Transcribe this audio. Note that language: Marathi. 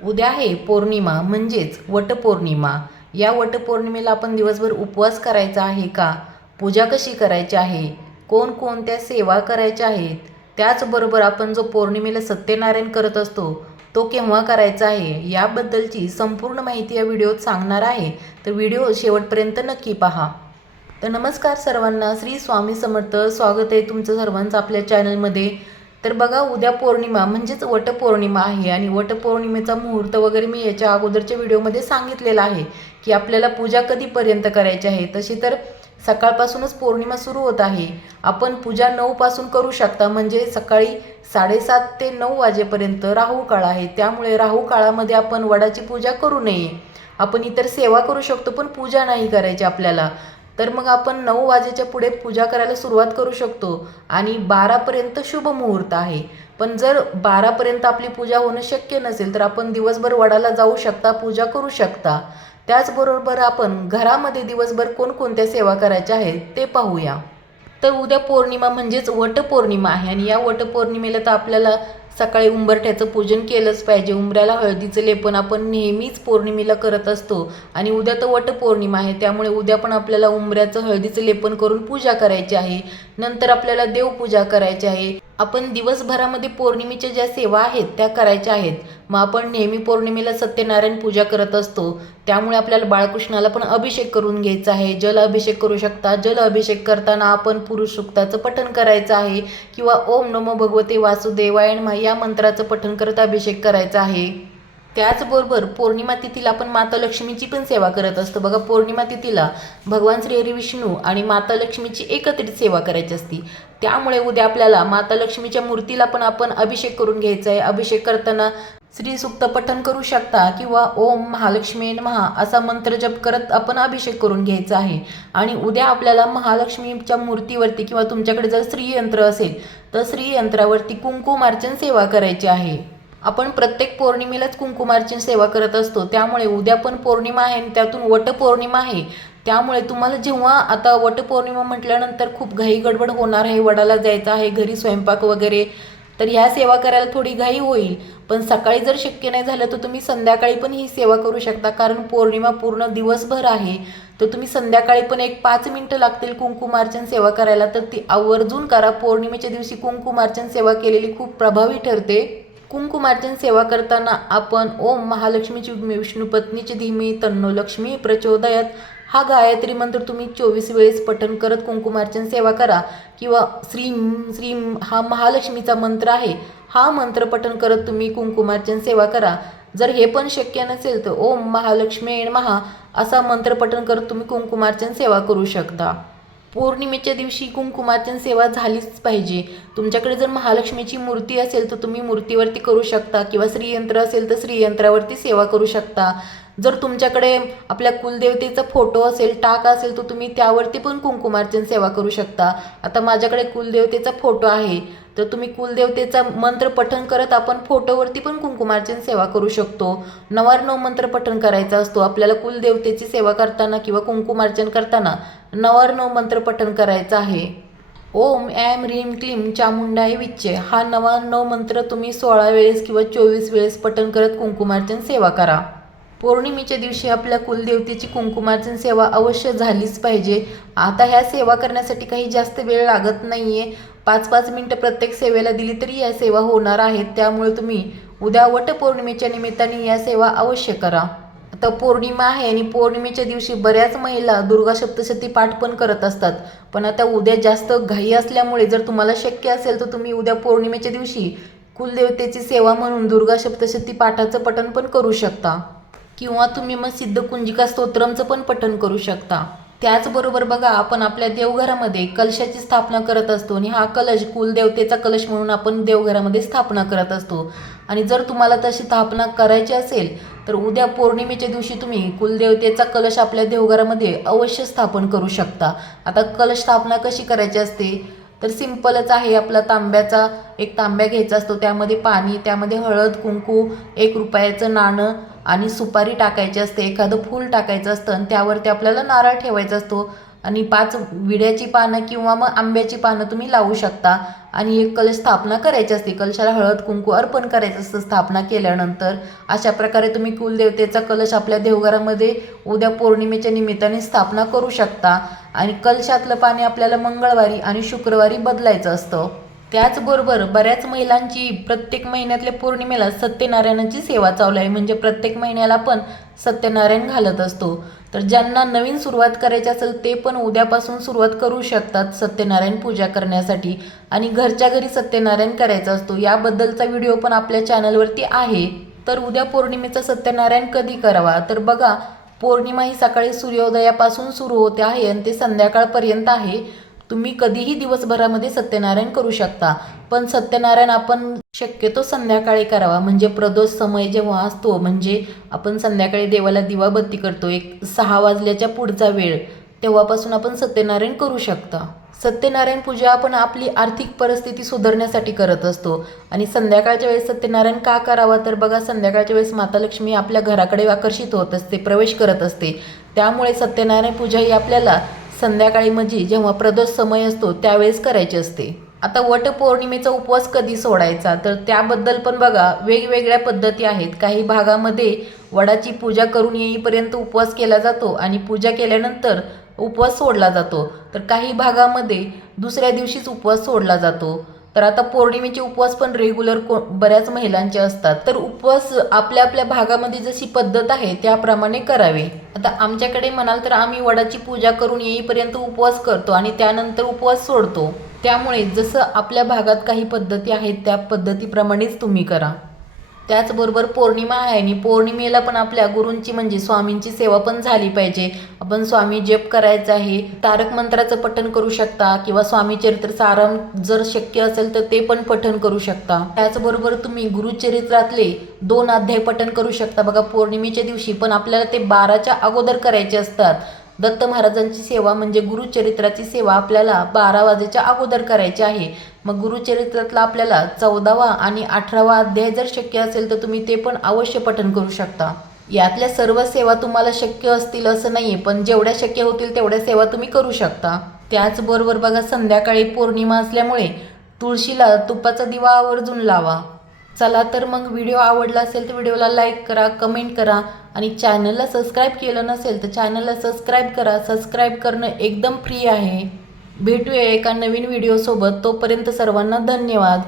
उद्या आहे पौर्णिमा म्हणजेच वटपौर्णिमा. या वटपौर्णिमेला आपण दिवसभर उपवास करायचा आहे का? पूजा कशी करायची आहे? कोणकोणत्या सेवा करायच्या आहेत? त्याचबरोबर आपण जो पौर्णिमेला सत्यनारायण करत असतो तो केव्हा करायचा आहे याबद्दलची संपूर्ण माहिती या व्हिडिओत सांगणार आहे. तर व्हिडिओ शेवटपर्यंत नक्की पहा. तर नमस्कार सर्वांना, श्री स्वामी समर्थ. स्वागत आहे तुमचं सर्वांचं आपल्या चॅनलमध्ये. तर बघा, उद्या पौर्णिमा म्हणजेच वटपौर्णिमा आहे आणि वटपौर्णिमेचा मुहूर्त वगैरे मी याच्या अगोदरच्या व्हिडिओमध्ये सांगितलेला आहे की आपल्याला पूजा कधीपर्यंत करायची आहे. तशी तर सकाळपासूनच पौर्णिमा सुरू होत आहे. आपण पूजा 9 पासून करू शकता, म्हणजे सकाळी 7:30 ते 9 वाजेपर्यंत राहू काळ आहे. त्यामुळे राहू काळामध्ये आपण वडाची पूजा करू नये. आपण इतर सेवा करू शकतो पण पूजा नाही करायची आपल्याला. तर मग आपण 9 वाजेच्या पुढे पूजा करायला सुरुवात करू शकतो आणि 12पर्यंत शुभ मुहूर्त आहे. पण जर 12पर्यंत आपली पूजा होणं शक्य नसेल तर आपण दिवसभर वडाला जाऊ शकता, पूजा करू शकता. त्याचबरोबर आपण घरामध्ये दिवसभर कोणकोणत्या सेवा करायच्या आहेत ते पाहूया. तर उद्या पौर्णिमा म्हणजेच वटपौर्णिमा आहे आणि या वटपौर्णिमेला तर आपल्याला सकाळी उंबरठ्याचं पूजन केलंच पाहिजे. उंबऱ्याला हळदीचं लेपन आपण नेहमीच पौर्णिमेला करत असतो आणि उद्या तर वटपौर्णिमा आहे, त्यामुळे उद्या पण आपल्याला उंबऱ्याचं हळदीचं लेपन करून पूजा करायची आहे. नंतर आपल्याला देवपूजा करायची आहे. आपण दिवसभरामध्ये पौर्णिमेच्या ज्या सेवा आहेत त्या करायच्या आहेत. मग आपण नेहमी पौर्णिमेला सत्यनारायण पूजा करत असतो, त्यामुळे आपल्याला बाळकृष्णाला पण अभिषेक करून घ्यायचा आहे. जल अभिषेक करू शकता. जल अभिषेक करताना आपण पुरुष सूक्ताचं पठण करायचं आहे किंवा ओम नमो भगवते वासुदेवाय नमः या मंत्राचं पठण करत अभिषेक करायचा आहे. त्याचबरोबर पौर्णिमा तिथीला आपण माता लक्ष्मीची पण सेवा करत असतो. बघा, पौर्णिमा तिथीला भगवान श्री हरी विष्णू आणि माता लक्ष्मीची एकत्रित सेवा करायची असते. त्यामुळे उद्या आपल्याला माता लक्ष्मीच्या मूर्तीला पण आपण अभिषेक करून घ्यायचा आहे. अभिषेक करताना श्री सूक्त पठण करू शकता किंवा ओम महालक्ष्मी नमः असा मंत्र जप करत आपण अभिषेक करून घ्यायचा आहे. आणि उद्या आपल्याला महालक्ष्मीच्या मूर्तीवरती किंवा तुमच्याकडे जर श्रीयंत्र असेल तर श्रीयंत्रावरती कुंकुमार्चन सेवा करायची आहे. आपण प्रत्येक पौर्णिमेलाच कुंकुमार्चन सेवा करत असतो, त्यामुळे उद्या पण पौर्णिमा आहे आणि त्यातून वटपौर्णिमा आहे. त्यामुळे तुम्हाला जेव्हा आता वटपौर्णिमा म्हटल्यानंतर खूप घाई गडबड होणार आहे, वडाला जायचं आहे, घरी स्वयंपाक वगैरे, तर ह्या सेवा करायला थोडी घाई होईल. पण सकाळी जर शक्य नाही झालं तर तुम्ही संध्याकाळी पण ही सेवा करू शकता, कारण पौर्णिमा पूर्ण दिवसभर आहे. तर तुम्ही संध्याकाळी पण एक 5 मिनिटं लागतील कुंकुमार्चन सेवा करायला, तर ती आवर्जून करा. पौर्णिमेच्या दिवशी कुंकुमार्चन सेवा केलेली खूप प्रभावी ठरते. कुंकुमार्चन सेवा करताना आपण ओम महालक्ष्मीची विष्णू पत्नीची धीमी तन्नो लक्ष्मी प्रचोदयात हा गायत्री मंत्र तुम्ही 24 वेळेस पठण करत कुंकुमार्चन सेवा करा किंवा श्रीम श्रीम हा महालक्ष्मीचा मंत्र आहे, हा मंत्र पठण करत तुम्ही कुंकुमार्चन सेवा करा. जर हे पण शक्य नसेल तर ओम महालक्ष्मी नमः असा मंत्र पठण करत तुम्ही कुंकुमार्चन सेवा करू शकता. पौर्णिमेच्या दिवशी कुंकुमार्चन सेवा झालीच पाहिजे. तुमच्याकडे जर महालक्ष्मीची मूर्ती असेल तर तुम्ही मूर्तीवरती करू शकता किंवा श्रीयंत्र असेल तर श्रीयंत्रावरती सेवा करू शकता. जर तुमच्याकडे आपल्या कुलदेवतेचा फोटो असेल, टाक असेल, तर तुम्ही त्यावरती पण कुंकुमार्चन सेवा करू शकता. आता माझ्याकडे कुलदेवतेचा फोटो आहे, तर तुम्ही कुलदेवतेचा मंत्र पठण करत आपण फोटोवरती पण कुंकुमार्चन सेवा करू शकतो. नवार्णव मंत्र पठण करायचा असतो आपल्याला कुलदेवतेची सेवा करताना किंवा कुंकुमार्चन करताना. नवार्णव मंत्र पठण करायचा आहे. ओम ऐं ह्रीं क्लीं चामुंडाय विच्चे हा 99 मंत्र तुम्ही 16 वेळेस किंवा 24 वेळेस पठण करत कुंकुमार्चन सेवा करा. पौर्णिमेच्या दिवशी आपल्या कुलदेवतेची कुंकुमार्चन सेवा अवश्य झालीच पाहिजे. आता ह्या सेवा करण्यासाठी काही जास्त वेळ लागत नाही आहे. 5-5 मिनटं प्रत्येक सेवेला दिली तरी या सेवा होणार आहेत. त्यामुळे तुम्ही उद्या वटपौर्णिमेच्या निमित्ताने या सेवा अवश्य करा. आता पौर्णिमा आहे आणि पौर्णिमेच्या दिवशी बऱ्याच महिला दुर्गा सप्तशती पाठ पण करत असतात. पण आता उद्या जास्त घाई असल्यामुळे जर तुम्हाला शक्य असेल तर तुम्ही उद्या पौर्णिमेच्या दिवशी कुलदेवतेची सेवा म्हणून दुर्गा सप्तशती पाठाचं पठण पण करू शकता किंवा तुम्ही मग सिद्धकुंजिका स्तोत्रमचं पण पठण करू शकता. त्याचबरोबर बघा, आपण आपल्या देवघरामध्ये कलशाची स्थापना करत असतो आणि हा कलश कुलदेवतेचा कलश म्हणून आपण देवघरामध्ये स्थापना करत असतो. आणि जर तुम्हाला तशी स्थापना करायची असेल तर उद्या पौर्णिमेच्या दिवशी तुम्ही कुलदेवतेचा कलश आपल्या देवघरामध्ये अवश्य स्थापन करू शकता. आता कलश स्थापना कशी करायची असते तर सिंपलच आहे. आपला तांब्याचा एक तांब्या घ्यायचा असतो, त्यामध्ये पाणी, त्यामध्ये हळद, कुंकू, 1 रुपयाचं नाणं आणि सुपारी टाकायची असते, एखादं फूल टाकायचं असतं आणि त्यावरती आपल्याला नारळ ठेवायचा असतो. आणि 5 विड्याची पानं किंवा मग आंब्याची पानं तुम्ही लावू शकता आणि एक कलश स्थापना करायची असते. कलशाला हळद कुंकू अर्पण करायचं असतं स्थापना केल्यानंतर. अशा प्रकारे तुम्ही कुलदेवतेचा कलश आपल्या देवघरामध्ये उद्या पौर्णिमेच्या निमित्ताने स्थापना करू शकता. आणि कलशातलं पाणी आपल्याला मंगळवारी आणि शुक्रवारी बदलायचं असतं. त्याचबरोबर बऱ्याच महिलांची प्रत्येक महिन्यातल्या पौर्णिमेला सत्यनारायणाची सेवा चालू आहे. म्हणजे प्रत्येक महिन्याला पण सत्यनारायण घालत असतो. तर ज्यांना नवीन सुरुवात करायची असेल ते पण उद्यापासून सुरुवात करू शकतात सत्यनारायण पूजा करण्यासाठी. आणि घरच्या घरी सत्यनारायण करायचं असतो याबद्दलचा व्हिडिओ पण आपल्या चॅनलवरती आहे. तर उद्या पौर्णिमेचा सत्यनारायण कधी करावा तर बघा, पौर्णिमा ही सकाळी सूर्योदयापासून सुरू होते आहे आणि ते संध्याकाळपर्यंत आहे. तुम्ही कधीही दिवसभरामध्ये सत्यनारायण करू शकता, पण सत्यनारायण आपण शक्यतो संध्याकाळी करावा. म्हणजे प्रदोष समय जेव्हा असतो, म्हणजे आपण संध्याकाळी देवाला दिवाबत्ती करतो, एक 6 वाजल्याच्या पुढचा वेळ, तेव्हापासून आपण सत्यनारायण करू शकता. सत्यनारायण पूजा आपण आपली आर्थिक परिस्थिती सुधारण्यासाठी करत असतो. आणि संध्याकाळच्या वेळेस सत्यनारायण का करावा तर बघा, संध्याकाळच्या वेळेस माता लक्ष्मी आपल्या घराकडे आकर्षित होत असते, प्रवेश करत असते. त्यामुळे सत्यनारायण पूजा ही आपल्याला संध्याकाळी म्हणजे जेव्हा प्रदोष समय असतो त्यावेळेस करायची असते. आता वटपौर्णिमेचा उपवास कधी सोडायचा तर त्याबद्दल पण बघा वेगवेगळ्या पद्धती आहेत. काही भागामध्ये वडाची पूजा करून येईपर्यंत उपवास केला जातो आणि पूजा केल्यानंतर उपवास सोडला जातो. तर काही भागामध्ये दुसऱ्या दिवशीच उपवास सोडला जातो. तर आता पौर्णिमेचे उपवास पण रेग्युलर बऱ्याच महिलांचे असतात. तर उपवास आपल्या आपल्या भागामध्ये जशी पद्धत आहे त्याप्रमाणे करावे. आता आमच्याकडे म्हणाल तर आम्ही वडाची पूजा करून येईपर्यंत उपवास करतो आणि त्यानंतर उपवास सोडतो. त्यामुळे जसं आपल्या भागात काही पद्धती आहेत त्या पद्धतीप्रमाणेच तुम्ही करा. त्याचबरोबर पौर्णिमा आहे आणि पौर्णिमेला पण आपल्या गुरूंची म्हणजे स्वामींची सेवा पण झाली पाहिजे. आपण स्वामी जप करायचं आहे, तारक मंत्राचं पठण करू शकता किंवा स्वामी चरित्र साराम जर शक्य असेल तर ते पण पठण करू शकता. त्याचबरोबर तुम्ही गुरुचरित्रातले 2 अध्याय पठण करू शकता. बघा पौर्णिमेच्या दिवशी पण आपल्याला ते 12च्या अगोदर करायचे असतात. दत्त महाराजांची सेवा म्हणजे गुरुचरित्राची सेवा आपल्याला 12 वाजेच्या अगोदर करायची आहे. मग गुरुचरित्रातला आपल्याला 14वा आणि 18वा अध्याय जर शक्य असेल तर तुम्ही ते पण अवश्य पठण करू शकता. यातल्या सर्व सेवा तुम्हाला शक्य असतील असं नाही, पण जेवढ्या शक्य होतील तेवढ्या सेवा तुम्ही करू शकता. त्याचबरोबर बघा संध्याकाळी पौर्णिमा असल्यामुळे तुळशीला तुपाचा दिवा आवर्जून लावा. चला तर मग व्हिडिओ आवडला असेल तर व्हिडिओला लाईक करा, कमेंट करा आणि चॅनलला सबस्क्राईब केलं नसेल तर चॅनलला सबस्क्राईब करा. सबस्क्राईब करणं एकदम फ्री आहे. भेटूया एका नवीन व्हिडिओसोबत. तोपर्यंत सर्वांना धन्यवाद.